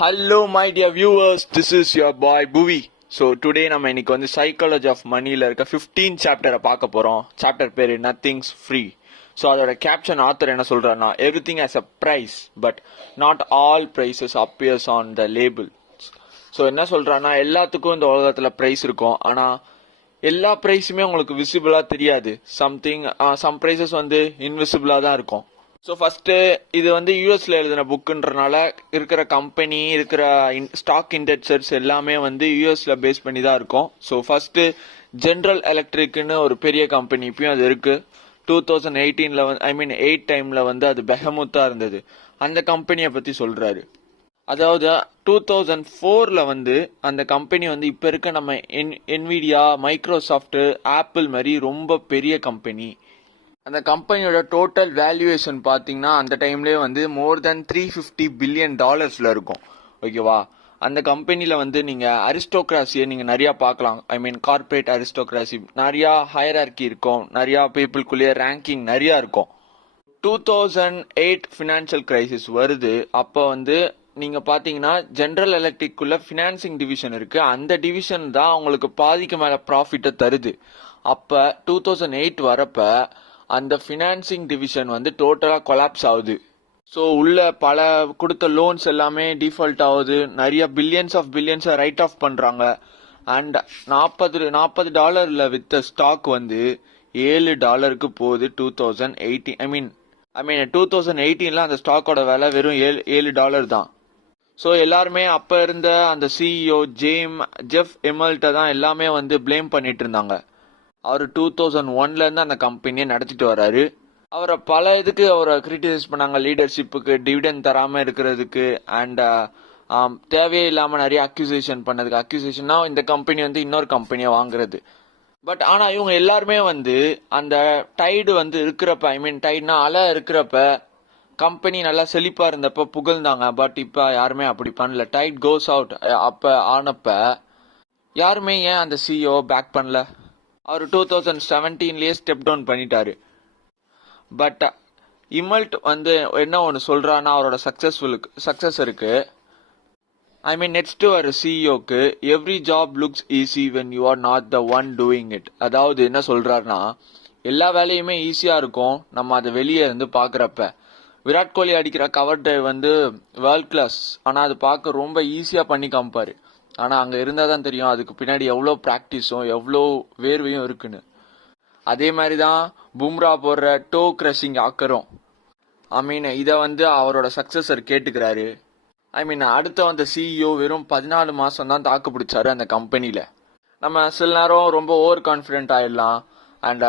Hello my dear viewers, this is your boy Buvi. So today நம்ம இன்னைக்கு வந்து psychology of மணில இருக்க 15 சாப்டரை பார்க்க போறோம். சாப்டர் பேரு நத்திங்ஸ் ஃப்ரீ. ஸோ அதோட கேப்ஷன் ஆத்தர் என்ன சொல்றாருன்னா, everything has a price but not all prices appears on the label. So என்ன சொல்றாருன்னா, எல்லாத்துக்கும் இந்த உலகத்துல பிரைஸ் இருக்கும், ஆனா எல்லா பிரைஸுமே உங்களுக்கு விசிபிளா தெரியாது. சம் பிரைசஸ் வந்து இன்விசிபிளா தான் இருக்கும். ஸோ ஃபர்ஸ்ட் இது வந்து யூஎஸ்ல எழுதின புக்குன்றனால இருக்கிற கம்பெனி இருக்கிற ஸ்டாக் இண்டெக்ஸர்ஸ் எல்லாமே வந்து யூஎஸ்ல பேஸ் பண்ணி தான் இருக்கும். ஸோ ஃபர்ஸ்ட் ஜென்ரல் எலக்ட்ரிக்னு ஒரு பெரிய கம்பெனி, இப்பயும் அது இருக்கு. 2018ல வந்து 8 டைம்ல வந்து அது பெஹமுத்தா இருந்தது. அந்த கம்பெனியை பத்தி சொல்றாரு. அதாவது 2004ல வந்து அந்த கம்பெனி வந்து இப்ப இருக்க நம்ம என்விடியா, மைக்ரோசாஃப்ட், ஆப்பிள் மாதிரி ரொம்ப பெரிய கம்பெனி. அந்த கம்பெனியோட டோட்டல் வேல்யூவேஷன் பார்த்தீங்கன்னா அந்த டைம்லேயே வந்து மோர் தென் $350 பில்லியன் இருக்கும். ஓகேவா? அந்த கம்பெனியில் வந்து நீங்கள் அரிஸ்டோக்ராசியை நீங்கள் நிறையா பார்க்கலாம். கார்பரேட் அரிஸ்டோக்ராசி, நிறையா ஹையரார்கி இருக்கும், நிறையா பீப்புளுக்குள்ளேயே ரேங்கிங் நிறையா இருக்கும். 2008 ஃபினான்ஷியல் கிரைசிஸ் வருது. அப்போ வந்து நீங்கள் பார்த்தீங்கன்னா ஜென்ரல் எலக்ட்ரிக்குள்ள ஃபினான்சிங் டிவிஷன் இருக்குது. அந்த டிவிஷன் தான் அவங்களுக்கு பாதிக்கு மேலே ப்ராஃபிட்டை தருது. அப்போ 2008 வரப்போ அந்த ஃபினான்சிங் டிவிஷன் வந்து டோட்டலாக கொலாப்ஸ் ஆகுது. ஸோ உள்ள பல கொடுத்த லோன்ஸ் எல்லாமே டிஃபால்ட் ஆகுது. நிறைய பில்லியன்ஸை ரைட் ஆஃப் பண்ணுறாங்க. அண்ட் $40 வித்த ஸ்டாக் வந்து $7 போகுது. 2018 அந்த ஸ்டாக்கோட விலை வெறும் $7 தான். ஸோ எல்லாருமே அப்போ இருந்த அந்த சிஇஓ ஜெஃப் எமல்ட்ட தான் எல்லாமே வந்து பிளேம் பண்ணிட்டு இருந்தாங்க. அவர் 2001ல இருந்து அந்த கம்பெனியை நடத்திட்டு வர்றாரு. அவரை பல இதுக்கு அவரை கிரிட்டிசைஸ் பண்ணாங்க. லீடர்ஷிப்புக்கு, டிவிடெண்ட் தராம இருக்கிறதுக்கு, அண்ட் தேவையே இல்லாம நிறைய அக்யூசேஷன் பண்ணதுக்கு. அக்யூசேஷன்னா இந்த கம்பெனி வந்து இன்னொரு கம்பெனியை வாங்குறது. பட் ஆனா இவங்க எல்லாருமே வந்து அந்த டைடு வந்து இருக்கிறப்ப, டைட்னா அலை இருக்கிறப்ப, கம்பெனி நல்லா செழிப்பா இருந்தப்ப புகழ்ந்தாங்க. பட் இப்ப யாருமே அப்படி பண்ணல. டைட் கோஸ் அவுட் அப்ப ஆனப்ப யாருமே ஏன் அந்த சிஇஓ பேக் பண்ணல? அவர் 2017லயே ஸ்டெப் டவுன் பண்ணிட்டாரு. பட் இமல்ட் வந்து என்ன ஒன்று சொல்றான்னா, அவரோட சக்சஸ் இருக்கு. நெக்ஸ்ட் வர சிஇஓக்கு every job looks easy when you are not the one doing it. அதாவது என்ன சொல்றாருன்னா, எல்லா வேலையுமே ஈஸியா இருக்கும் நம்ம அதை வெளியே இருந்து பாக்குறப்ப. விராட் கோலி அடிக்கிற கவர் டிரைவ் வந்து வேர்ல்ட் கிளாஸ், ஆனா அது பார்க்க ரொம்ப ஈஸியா பண்ணி காமிப்பாரு. ஆனா அங்க இருந்தாதான் தெரியும் அதுக்கு பின்னாடி எவ்வளோ பிராக்டிஸும் எவ்வளோ வேர்வையும் இருக்குன்னு. அதே மாதிரிதான் பும்ரா போடுற டோ கிரஷிங் ஆக்கரும். இதை வந்து அவரோட சக்சஸர் கேட்டுக்கிறாரு. அடுத்த வந்த சிஇஓ வெறும் 14 மாசம் தான் தாக்கு பிடிச்சாரு அந்த கம்பெனில. நம்ம சில நேரம் ரொம்ப ஓவர் கான்ஃபிடென்ட் ஆயிடலாம். அண்ட்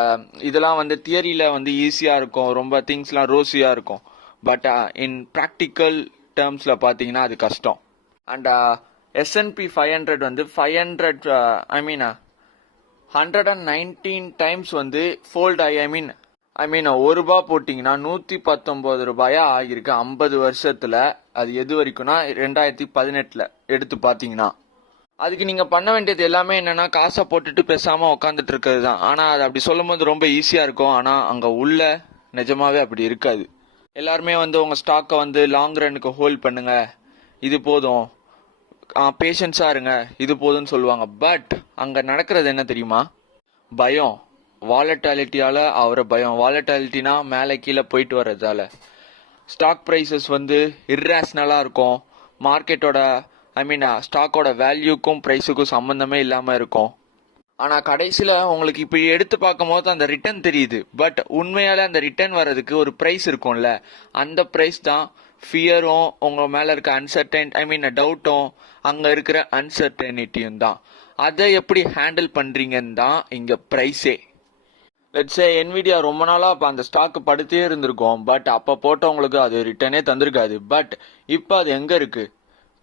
இதெல்லாம் வந்து தியரியில வந்து ஈஸியா இருக்கும், ரொம்ப திங்ஸ்லாம் ரோஸியா இருக்கும். பட் இன் ப்ராக்டிக்கல் டேர்ம்ஸ்ல பாத்தீங்கன்னா அது கஷ்டம். அண்ட் S&P 500 வந்து 119 டைம்ஸ் வந்து ஃபோல்ட் ஆகி $1 போட்டீங்கன்னா $119 ஆகியிருக்கு 50 வருஷத்துல. அது எது வரைக்கும்னா 2018 எடுத்து பாத்தீங்கன்னா. அதுக்கு நீங்க பண்ண வேண்டியது எல்லாமே என்னன்னா, காசை போட்டுட்டு பேசாம உட்காந்துட்டு இருக்கிறது தான். ஆனா அது அப்படி சொல்லும் போது ரொம்ப ஈஸியா இருக்கும், ஆனா அங்க உள்ள நிஜமாவே அப்படி இருக்காது. எல்லாருமே வந்து உங்க ஸ்டாக்கை வந்து லாங் ரன்னுக்கு ஹோல்ட் பண்ணுங்க, இது போதும், பேஷன்ஸா இருங்க, இது போதும்னு சொல்லுவாங்க. பட் அங்க நடக்கிறது என்ன தெரியுமா? பயம். வாலட்டாலிட்டியால அவரை பயம். வாலட்டாலிட்டினா மேலே கீழே போயிட்டு வர்றதால ஸ்டாக் பிரைசஸ் வந்து இர்ரேஷனலா இருக்கும். மார்க்கெட்டோட ஸ்டாக்கோட வேல்யூக்கும் பிரைஸுக்கும் சம்பந்தமே இல்லாம இருக்கும். ஆனா கடைசியில உங்களுக்கு இப்படி எடுத்து பார்க்கும் போது அந்த ரிட்டர்ன் தெரியுது. பட் உண்மையால அந்த ரிட்டர்ன் வர்றதுக்கு ஒரு பிரைஸ் இருக்கும்ல, அந்த பிரைஸ் தான் ஃபியரும், உங்க மேல இருக்க டவுட்டும், அங்க இருக்கிற அன்சர்டனிட்டியும் தான். அதை எப்படி ஹேண்டில் பண்றீங்கன்னு தான் இங்க பிரைஸே. லெட்ஸ் சே என்விடியா ரொம்ப நாளா அந்த ஸ்டாக் படுத்தே இருந்திருக்கும். பட் அப்ப போட்டவங்களுக்கு அது ரிட்டர்னே தந்திருக்காது. பட் இப்ப அது எங்க இருக்கு?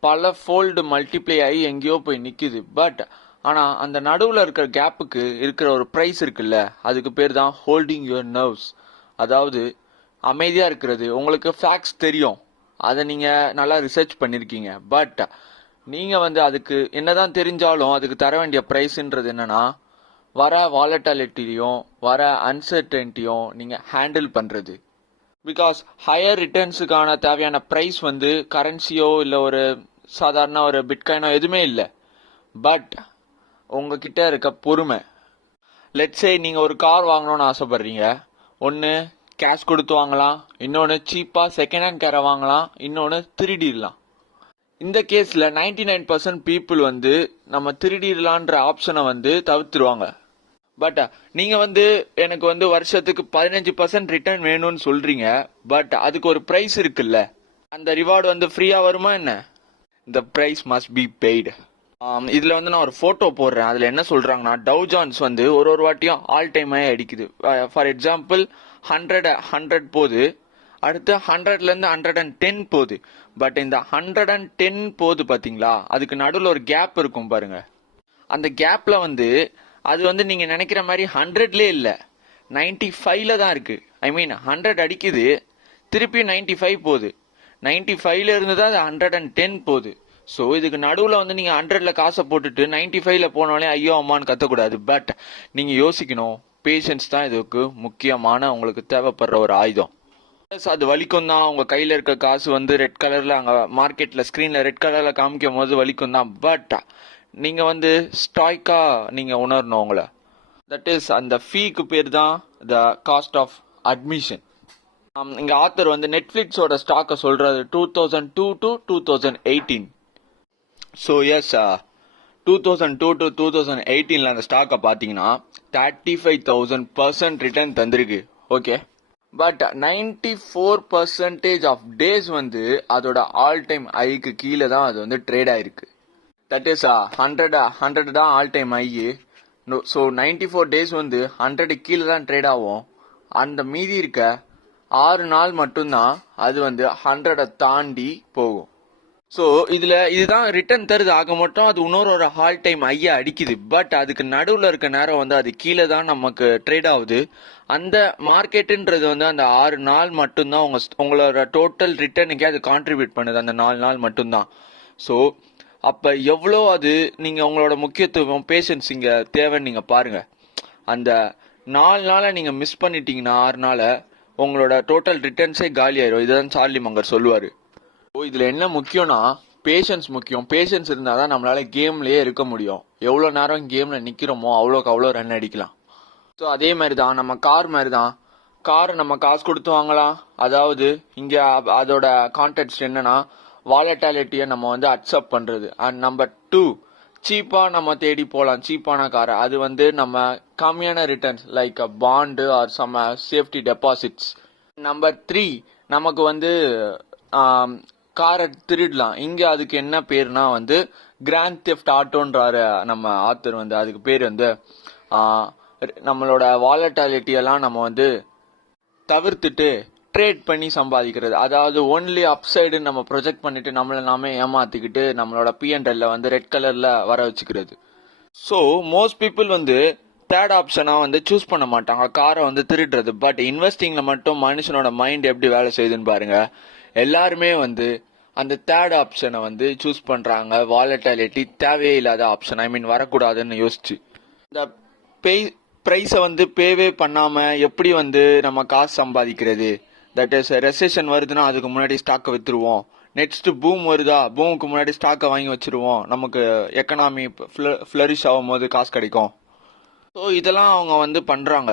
பல ஃபோல்டு மல்டிப்ளை ஆகி எங்கேயோ போய் நிக்குது. பட் ஆனா அந்த நடுவுல இருக்கிற கேப்புக்கு இருக்கிற ஒரு பிரைஸ் இருக்குல்ல, அதுக்கு பேர் தான் ஹோல்டிங் யுவர் நர்வ்ஸ். அதாவது அமைதியா இருக்கிறது. உங்களுக்கு ஃபேக்ட்ஸ் தெரியும், அதை நீங்க நல்லா ரிசர்ச் பண்ணிருக்கீங்க. பட் நீங்க வந்து அதுக்கு என்னதான் தெரிஞ்சாலும் அதுக்கு தர வேண்டிய பிரைஸ்ன்றது என்னன்னா, வர வாலட்டாலிட்டியும் வர அன்சர்டனிட்டியும் நீங்க ஹேண்டில் பண்றது. பிகாஸ் ஹையர் ரிட்டர்ன்ஸுக்கான தேவையான பிரைஸ் வந்து கரன்சியோ இல்லை ஒரு சாதாரண ஒரு பிட்காயினோ எதுவுமே இல்லை. பட் உங்ககிட்ட இருக்க பொறுமை. லெட்ஸே நீங்கள் ஒரு கார் வாங்கணும்னு ஆசைப்படுறீங்க. ஒன்று கேஷ் கொடுத்து வாங்கலாம், இன்னொன்று சீப்பாக செகண்ட் ஹேண்ட் காரை வாங்கலாம், இன்னொன்று திருடிடலாம். இந்த கேஸில் 99% பீப்புள் வந்து நம்ம திருடிடலான்ற ஆப்ஷனை வந்து தவிர்த்துருவாங்க. பட் நீங்கள் வந்து எனக்கு வந்து வருஷத்துக்கு 15% ரிட்டர்ன் வேணும்னு சொல்கிறீங்க. பட் அதுக்கு ஒரு ப்ரைஸ் இருக்குல்ல, அந்த ரிவார்டு வந்து ஃப்ரீயாக வருமா என்ன? இந்த ப்ரைஸ் மஸ்ட் பி பெய்டு. இதில் வந்து நான் ஒரு ஃபோட்டோ போடுறேன். அதில் என்ன சொல்கிறாங்கன்னா, டவ் ஜான்ஸ் வந்து ஒரு வாட்டியும் ஆல் டைம் அடிக்குது. ஃபார் எக்ஸாம்பிள் 100 போகுது, அடுத்து 100லேருந்து 110 போகுது. பட் இந்த 110 போகுது பார்த்தீங்களா, அதுக்கு நடுவில் ஒரு கேப் இருக்கும் பாருங்க. அந்த கேப்பில் வந்து அது வந்து நீங்கள் நினைக்கிற மாதிரி 100லே இல்லை, 95ல தான் இருக்குது. ஐ மீன் 100 அடிக்குது, திருப்பி 95 போகுது, 95ல இருந்து தான் அது 110 போகுது. ஸோ இதுக்கு நடுவில் வந்து நீங்கள் 100ல காசை போட்டுட்டு 95ல போனாலே ஐயோ அம்மான்னு கத்தக்கூடாது. பட் நீங்கள் யோசிக்கணும், பேஷன்ஸ் தான் இதுக்கு முக்கியமான உங்களுக்கு தேவைப்படுற ஒரு ஆயுதம். அது வலிக்கும் தான், உங்கள் கையில் இருக்க காசு வந்து ரெட் கலரில் அங்கே மார்க்கெட்டில் ஸ்க்ரீனில் ரெட் கலரில் காமிக்கும் போது வலிக்கும் தான். பட் நீங்கள் வந்து ஸ்டாய்க்காக நீங்கள் உணரணும் உங்களை. தட் இஸ் அந்த ஃபீக்கு பேர் தான் த காஸ்ட் ஆஃப் அட்மிஷன். இங்கே ஆத்தர் வந்து நெட்ஃப்ளிக்ஸோட ஸ்டாக்கை சொல்கிறது 2002 to 2018. ஸோ எஸ், 2002 to 2018 அந்த ஸ்டாக்கை பார்த்தீங்கன்னா 35,000% ரிட்டர்ன் தந்திருக்கு. ஓகே, பட் 94% ஆஃப் டேஸ் வந்து அதோட ஆல் டைம் ஐக்கு கீழே தான் அது வந்து ட்ரேட் ஆயிருக்கு. தட் இஸ் 100 தான் all time I. So 94 days வந்து 100 கீழே தான் ட்ரேட் ஆகும். அந்த மீதி இருக்க 6 நாள் மட்டும்தான் அது வந்து 100 தாண்டி போகும். ஸோ இதுதான் ரிட்டர்ன் தருது. ஆக மட்டும் அது இன்னொரு ஆல் டைம் ஐயா அடிக்குது. பட் அதுக்கு நடுவில் இருக்க நேரம் வந்து அது கீழே தான் நமக்கு ட்ரேட் ஆகுது. அந்த மார்க்கெட்டுன்றது வந்து அந்த 6 நாள் மட்டும்தான் உங்களோட டோட்டல் ரிட்டர்னுக்கே அது கான்ட்ரிபியூட் பண்ணுது, அந்த 4 நாள் மட்டும்தான். ஸோ அப்போ எவ்வளோ அது நீங்கள் உங்களோட முக்கியத்துவம் பேஷன்ஸ் இங்கே தேவைன்னு நீங்கள் பாருங்கள். அந்த 4 நாளை நீங்கள் மிஸ் பண்ணிட்டீங்கன்னா 6 நாளை உங்களோட டோட்டல் ரிட்டர்ன்ஸே காலி ஆயிரும். இதுதான் சார்லி மங்கர் சொல்லுவார். ஸோ இதில் என்ன முக்கியம்னா பேஷன்ஸ் முக்கியம். பேஷன்ஸ் இருந்தால் தான் நம்மளால கேம்லேயே இருக்க முடியும். எவ்வளோ நேரம் கேமில் நிற்கிறோமோ அவ்வளோக்கு அவ்வளோ ரன் அடிக்கலாம். ஸோ அதே மாதிரி தான் நம்ம கார் மாதிரி தான். கார் நம்ம காசு கொடுத்து வாங்கலாம். அதாவது இங்கே அதோட கான்டெக்ட் என்னன்னா வாலட்டாலிட்டியை நம்ம வந்து அக்செப்ட் பண்ணுறது. அண்ட் நம்பர் 2, சீப்பாக நம்ம தேடி போகலாம் சீப்பான காரை. அது வந்து நம்ம கம்மியான returns like bond or some safety deposits. Number 3, நமக்கு வந்து காரை திருடலாம். இங்கே அதுக்கு என்ன பேர்னா வந்து கிராண்ட் தெஃப்ட் ஆட்டோன்றாரு நம்ம ஆத்தர் வந்து. அதுக்கு பேர் வந்து நம்மளோட வாலட்டாலிட்டியெல்லாம் நம்ம வந்து தவிர்த்துட்டு ட்ரேட் பண்ணி சம்பாதிக்கிறது. அதாவது ஒன்லி அப்சைடு நம்ம ப்ரொஜெக்ட் பண்ணிட்டு நம்மளை நாமே ஏமாத்திக்கிட்டு நம்மளோட P&L வந்து ரெட் கலர்ல வர வச்சுக்கிறது. ஸோ மோஸ்ட் பீப்புள் வந்து தேர்ட் ஆப்ஷனாக வந்து சூஸ் பண்ண மாட்டாங்க, காரை வந்து திருடுறது. பட் இன்வெஸ்டிங்ல மட்டும் மனுஷனோட மைண்ட் எப்படி வேலை செய்யுதுன்னு பாருங்க. எல்லாருமே வந்து அந்த தேர்ட் ஆப்ஷனை வந்து சூஸ் பண்றாங்க. வாலட்டாலிட்டி தேவையே இல்லாத ஆப்ஷன், ஐ மீன் வரக்கூடாதுன்னு யோசிச்சு. இந்த ப்ரைஸை வந்து பேவே பண்ணாம எப்படி வந்து நம்ம காசு சம்பாதிக்கிறது? தட் இஸ் ரெசெஷன் வருதுன்னா அதுக்கு முன்னாடி ஸ்டாக்கை வித்துருவோம். நெக்ஸ்ட் பூம் வருதா, பூமுக்கு முன்னாடி ஸ்டாக்கை வாங்கி வச்சிருவோம். நமக்கு எக்கனாமி ஃப்ளரிஷ் ஆகும் போது காசு கிடைக்கும். ஸோ இதெல்லாம் அவங்க வந்து பண்றாங்க.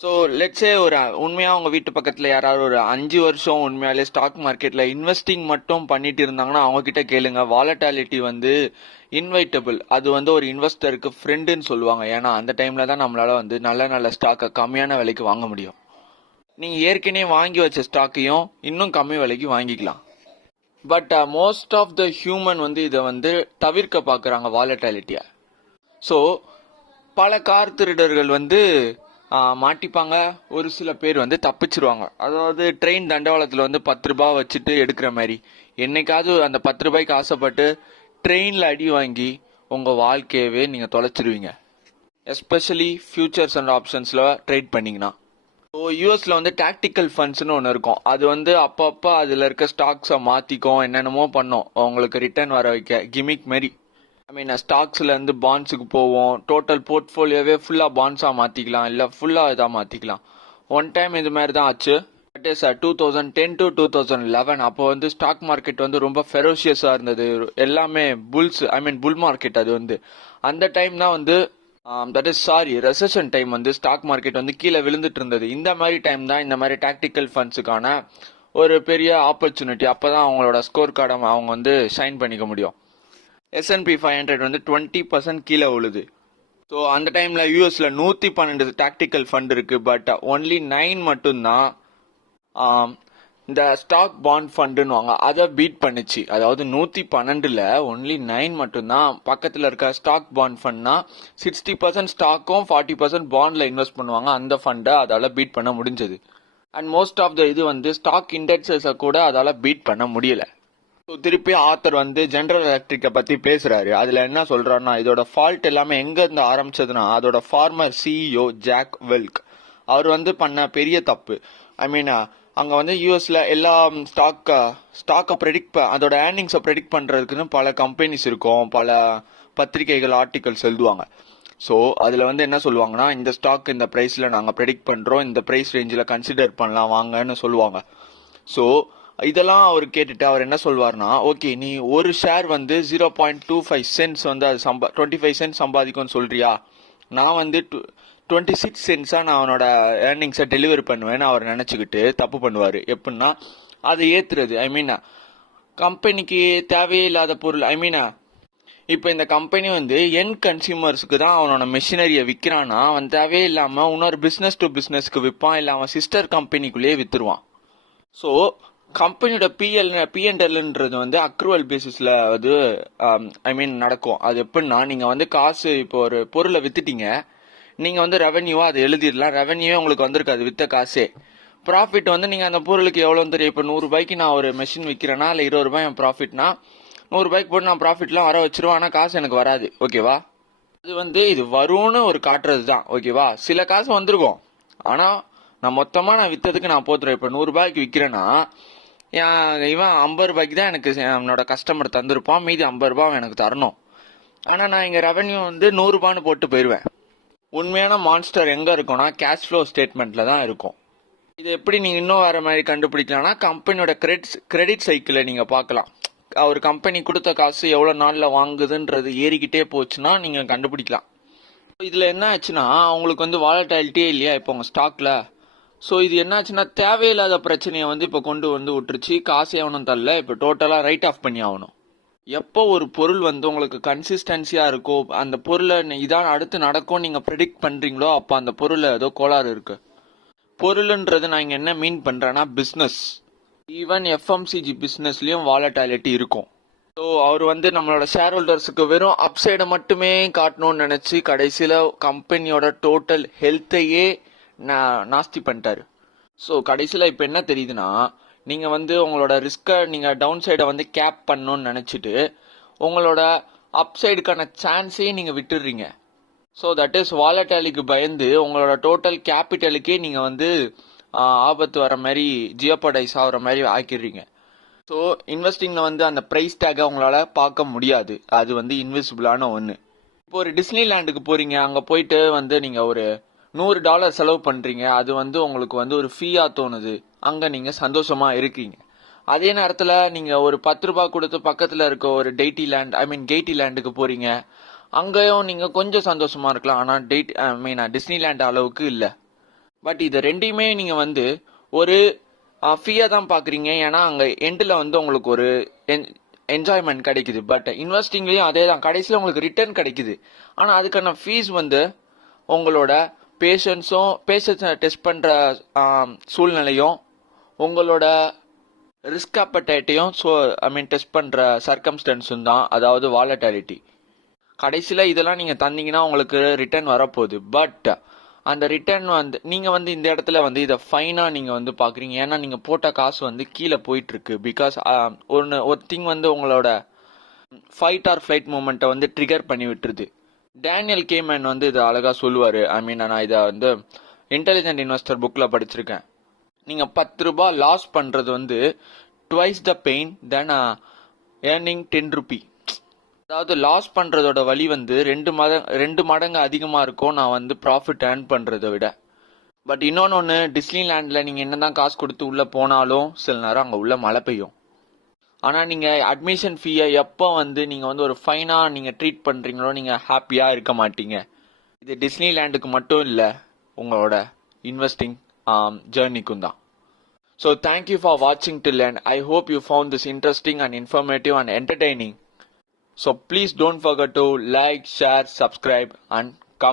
ஸோ லெட்ஸே ஒரு உண்மையாக அவங்க வீட்டு பக்கத்தில் யாராவது ஒரு 5 வருஷம் உண்மையாலே ஸ்டாக் மார்க்கெட்டில் இன்வெஸ்டிங் மட்டும் பண்ணிட்டு இருந்தாங்கன்னா அவங்க கிட்ட கேளுங்க. வாலட்டாலிட்டி வந்து இன்வைட்டபிள், அது வந்து ஒரு இன்வெஸ்டருக்கு ஃப்ரெண்டுன்னு சொல்லுவாங்க. ஏன்னா அந்த டைம்ல தான் நம்மளால வந்து நல்ல நல்ல ஸ்டாக்கை கம்மியான விலைக்கு வாங்க முடியும். நீங்கள் ஏற்கனவே வாங்கி வச்ச ஸ்டாக்கையும் இன்னும் கம்மி விலைக்கு வாங்கிக்கலாம். But most of the human வந்து இதை வந்து தவிர்க்க பார்க்குறாங்க வாலட்டாலிட்டியை. ஸோ பல கார் திருடர்கள் வந்து மாட்டிப்பாங்க. ஒரு சில பேர் வந்து தப்பிச்சிருவாங்க. அதாவது ட்ரெயின் தண்டவாளத்தில் வந்து 10 ரூபாய் வச்சுட்டு எடுக்கிற மாதிரி. என்னைக்காவது அந்த 10 ரூபாய்க்கு ஆசைப்பட்டு ட்ரெயினில் அடி வாங்கி உங்கள் வாழ்க்கையவே நீங்கள் தொலைச்சிருவீங்க. எஸ்பெஷலி ஃபியூச்சர்ஸ் அண்ட் ஆப்ஷன்ஸில் ட்ரேட் பண்ணிங்கன்னா. ஸோ யூஎஸில் வந்து டாக்டிக்கல் ஃபண்ட்ஸ்னு ஒன்று இருக்கும். அது வந்து அப்பப்போ அதில் இருக்க ஸ்டாக்ஸை மாற்றிக்கும், என்னென்னமோ பண்ணோம் உங்களுக்கு ரிட்டர்ன் வர வைக்க. கிமிக் மாரி. ஐ மீன் ஸ்டாக்ஸ்லேருந்து பாண்ட்ஸுக்கு போவோம். டோட்டல் போர்ட்ஃபோலியோவே ஃபுல்லாக பாண்ட்ஸாக மாற்றிக்கலாம், இல்லை ஃபுல்லாக இதாக மாற்றிக்கலாம். ஒன் டைம் இது மாதிரி தான் ஆச்சு. That is 2010 to 2011. அப்போ வந்து ஸ்டாக் மார்க்கெட் வந்து ரொம்ப ஃபெரோஷியஸாக இருந்தது. எல்லாமே புல் மார்க்கெட். அது வந்து அந்த டைம் தான் வந்து ரெசெஷன் டைம் வந்து ஸ்டாக் மார்க்கெட் வந்து கீழே விழுந்துட்டு இருந்தது. இந்த மாதிரி டைம் தான் இந்த மாதிரி டாக்டிக்கல் ஃபண்ட்ஸுக்கான ஒரு பெரிய ஆப்பர்ச்சுனிட்டி. அப்போ தான் அவங்களோட ஸ்கோர் கார்டை அவங்க வந்து ஷைன் பண்ணிக்க முடியும். S&P 500 வந்து 20% கீழே விழுது. ஸோ அந்த டைமில் யூஎஸில் 112 டாக்டிக்கல் ஃபண்ட் இருக்குது. பட் ஒன்லி 9 மட்டும்தான் இந்த ஸ்டாக் பாண்ட் ஃபண்டுன்னு அதை பீட் பண்ணிச்சு. அதாவது 112ல் ஒன்லி 9 மட்டும்தான் பக்கத்தில் இருக்க ஸ்டாக் பாண்ட் ஃபண்ட்னா 60% ஸ்டாக்கும் 40% பாண்டில் இன்வெஸ்ட் பண்ணுவாங்க. அந்த ஃபண்டை அதால் பீட் பண்ண முடிஞ்சது. அண்ட் மோஸ்ட் ஆஃப் த இது வந்து ஸ்டாக் இண்டெக்ஸஸை கூட அதால் பீட் பண்ண முடியல. ஸோ திருப்பி ஆத்தர் வந்து ஜெனரல் எலக்ட்ரிக்கை பற்றி பேசுகிறாரு. அதில் என்ன சொல்கிறாருன்னா, இதோட ஃபால்ட் எல்லாமே எங்கேருந்து ஆரம்பிச்சதுன்னா அதோட ஃபார்மர் சிஇஓ ஜாக் வெல்க் அவர் வந்து பண்ண பெரிய தப்பு. அங்கே வந்து யூஎஸில் எல்லா ஸ்டாக்கை அதோட ஏர்னிங்ஸை ப்ரெடிக்ட் பண்ணுறதுக்குன்னு பல கம்பெனிஸ் இருக்கும், பல பத்திரிகைகள் ஆர்டிகல்ஸ் எழுதுவாங்க. ஸோ அதில் வந்து என்ன சொல்லுவாங்கன்னா, இந்த ஸ்டாக் இந்த ப்ரைஸில் நாங்கள் ப்ரெடிக்ட் பண்ணுறோம், இந்த ப்ரைஸ் ரேஞ்சில் கன்சிடர் பண்ணலாம் வாங்கன்னு சொல்லுவாங்க. ஸோ இதெல்லாம் அவர் கேட்டுட்டு அவர் என்ன சொல்வார்னா, ஓகே நீ ஒரு ஷேர் வந்து 0.25 சென்ட்ஸ் வந்து அது 25 சென்ட்ஸ் சம்பாதிக்கும்னு சொல்றியா, நான் வந்து 26 சென்ட்ஸாக நான் அவனோட ஏர்னிங்ஸை டெலிவரி பண்ணுவேன்னு அவர் நினச்சிக்கிட்டு தப்பு பண்ணுவார். எப்படின்னா அதை ஏற்றுறது. கம்பெனிக்கு தேவையில்லாத பொருள். இப்போ இந்த கம்பெனி வந்து என் கன்சியூமர்ஸுக்கு தான் அவனோட மெஷினரியை விற்கிறான்னா அவன் தேவையில்லாமல் இன்னொரு பிஸ்னஸ் டு பிஸ்னஸ்க்கு விற்பான், இல்லை அவன் சிஸ்டர் கம்பெனிக்குள்ளேயே விற்றுருவான். ஸோ கம்பெனியோட பிஎன்எல்ன்றது வந்து அக்ரூவல் பேசிஸில் வந்து நடக்கும். அது எப்படின்னா, நீங்கள் வந்து காசு இப்போ ஒரு பொருளை விற்றுட்டீங்க, நீங்கள் வந்து ரெவன்யூவாக அதை எழுதிடலாம். ரெவன்யூவே உங்களுக்கு வந்திருக்காது விற்ற காசே. ப்ராஃபிட் வந்து நீங்கள் அந்த பொருளுக்கு எவ்வளோன்னு தெரியும். இப்போ 100 ரூபாய்க்கு நான் ஒரு மெஷின் விற்கிறேன்னா, இல்லை 20 ரூபாய் என் ப்ராஃபிட்னா 100 ரூபாய்க்கு போட்டு நான் ப்ராஃபிட்லாம் வர வச்சிருவேன். ஆனால் காசு எனக்கு வராது. ஓகேவா? அது வந்து இது வரும்னு ஒரு காட்டுறது தான். ஓகேவா? சில காசு வந்திருக்கும், ஆனால் நான் மொத்தமாக நான் விற்றதுக்கு நான் போத்துறேன். இப்போ 100 ரூபாய்க்கு விற்கிறேன்னா இவன் 50 ரூபாய்க்கு தான் எனக்கு என்னோட கஸ்டமர் தந்திருப்பான், மீதி 50 ரூபாய் எனக்கு தரணும். ஆனால் நான் இங்கே ரெவன்யூ வந்து 100 ரூபான்னு போட்டு போயிடுவேன். உண்மையான மான்ஸ்டர் எங்கே இருக்கும்னா கேஷ் ஃப்ளோ ஸ்டேட்மெண்ட்டில் தான் இருக்கும். இது எப்படி நீங்கள் இன்னும் வேறு மாதிரி கண்டுபிடிக்கலாம்னா, கம்பெனியோட கிரெடிட் சைக்கிளை நீங்கள் பார்க்கலாம். ஒரு கம்பெனி கொடுத்த காசு எவ்வளோ நாளில் வாங்குதுன்றது ஏறிக்கிட்டே போச்சுன்னா நீங்கள் கண்டுபிடிக்கலாம். இதில் என்ன ஆச்சுன்னா, அவங்களுக்கு வந்து வாலட்டாலிட்டியே இல்லையா இப்போ உங்கள் ஸ்டாக்கில். ஸோ இது என்னாச்சுன்னா, தேவையில்லாத பிரச்சனையை வந்து இப்போ கொண்டு வந்து விட்டுருச்சு. காசு எவனும் தரல, இப்போ டோட்டலாக ரைட் ஆஃப் பண்ணி ஆகணும். எப்போ ஒரு பொருள் வந்து உங்களுக்கு கன்சிஸ்டன்சியாக இருக்கோ, அந்த பொருளை இதான் அடுத்து நடக்கும் நீங்கள் ப்ரெடிக்ட் பண்ணுறீங்களோ, அப்போ அந்த பொருளில் ஏதோ கோளாறு இருக்கு. பொருள்ன்றது நான் இங்கே என்ன மீன் பண்ணுறேன்னா பிஸ்னஸ். ஈவன் எஃப்எம்சிஜி பிஸ்னஸ்லேயும் வாலட்டாலிட்டி இருக்கும். ஸோ அவர் வந்து நம்மளோட ஷேர் ஹோல்டர்ஸுக்கு வெறும் அப்சைடை மட்டுமே காட்டணும்னு நினச்சி கடைசியில் கம்பெனியோட டோட்டல் ஹெல்த்தையே நாஸ்தி பண்ணிட்டாரு. ஸோ கடைசியில் இப்போ என்ன தெரியுதுன்னா, நீங்கள் வந்து உங்களோட ரிஸ்க்கை நீங்கள் டவுன் சைடை வந்து கேப் பண்ணணும்னு நினச்சிட்டு உங்களோட அப்சைடுக்கான சான்ஸையும் நீங்கள் விட்டுடுறீங்க. ஸோ தட் இஸ் வாலட்டாலிக்கு பயந்து உங்களோட டோட்டல் கேபிட்டலுக்கே நீங்கள் வந்து ஆபத்து வர மாதிரி, ஜியோபடைஸ் ஆகிற மாதிரி ஆக்கிடுறீங்க. ஸோ இன்வெஸ்டிங்கில் வந்து அந்த ப்ரைஸ் டேக்கை உங்களால் பார்க்க முடியாது. அது வந்து இன்விசிபிளான ஒன்று. இப்போ ஒரு டிஸ்னி லேண்டுக்கு போகிறீங்க, அங்கே போயிட்டு வந்து நீங்கள் ஒரு $100 செலவு பண்ணுறீங்க. அது வந்து உங்களுக்கு வந்து ஒரு ஃபீயாக தோணுது. அங்கே நீங்கள் சந்தோஷமாக இருக்கீங்க. அதே நேரத்தில் நீங்கள் ஒரு 10 ரூபாய் கொடுத்து பக்கத்தில் இருக்க ஒரு கெய்டி லேண்டுக்கு போகிறீங்க. அங்கேயும் நீங்கள் கொஞ்சம் சந்தோஷமாக இருக்கலாம். ஆனால் டிஸ்னி லேண்ட் அளவுக்கு இல்லை. பட் இது ரெண்டையுமே நீங்கள் வந்து ஒரு ஃபீயாக தான் பார்க்குறீங்க. ஏன்னா அங்கே எண்டில் வந்து உங்களுக்கு ஒரு என்ஜாய்மெண்ட் கிடைக்குது. பட் இன்வெஸ்டிங்லேயும் அதே தான், கடைசியில் உங்களுக்கு ரிட்டர்ன் கிடைக்குது. ஆனால் அதுக்கான ஃபீஸ் வந்து உங்களோட பேஷன்ஸை டெஸ்ட் பண்ணுற சூழ்நிலையும் உங்களோட ரிஸ்க் அப்படைட்டையும் டெஸ்ட் பண்ணுற சர்க்கம்ஸ்டன்ஸும் தான், அதாவது வாலட்டாலிட்டி. கடைசியில் இதெல்லாம் நீங்கள் தந்தீங்கன்னா உங்களுக்கு ரிட்டர்ன் வரப்போகுது. பட் அந்த ரிட்டர்ன் வந்து நீங்கள் வந்து இந்த இடத்துல வந்து இதை ஃபைனாக நீங்கள் வந்து பார்க்குறீங்க. ஏன்னா நீங்கள் போட்ட காசு வந்து கீழே போயிட்டுருக்கு. பிகாஸ் ஒரு திங் வந்து உங்களோட ஃபைட் ஆர் ஃப்ளைட் மூமெண்ட்டை வந்து ட்ரிகர் பண்ணி விட்டுருது. டேனியல் கேமன் வந்து இதை அழகாக சொல்லுவார். நான் இதை வந்து இன்டெலிஜென்ட் இன்வெஸ்டர் புக்கில் படிச்சிருக்கேன். நீங்கள் 10 ரூபாய் லாஸ் பண்ணுறது வந்து twice the pain then earning 10 Ruby. அதாவது லாஸ் பண்ணுறதோட வழி வந்து 2 மடங்கு அதிகமாக இருக்கும் நான் வந்து ப்ராஃபிட் ஏர்ன் பண்ணுறதை விட. பட் இன்னொன்று டிஸ்னிலேண்டில் நீங்கள் என்னதான் காசு கொடுத்து உள்ளே போனாலும் சில நேரம் அங்கே உள்ள மழை பெய்யும். ஆனால் நீங்கள் அட்மிஷன் ஃபீயை எப்போ நீங்கள் ஒரு ஃபைனாக நீங்கள் ட்ரீட் பண்ணுறீங்களோ நீங்கள் ஹாப்பியாக இருக்க மாட்டீங்க. இது டிஸ்னிலேண்டுக்கு மட்டும் இல்லை, உங்களோட இன்வெஸ்டிங் ஜேர்னிக்கும் தான். So thank you for watching till end. I hope you found this interesting and informative and entertaining. So please don't forget to like, share, subscribe and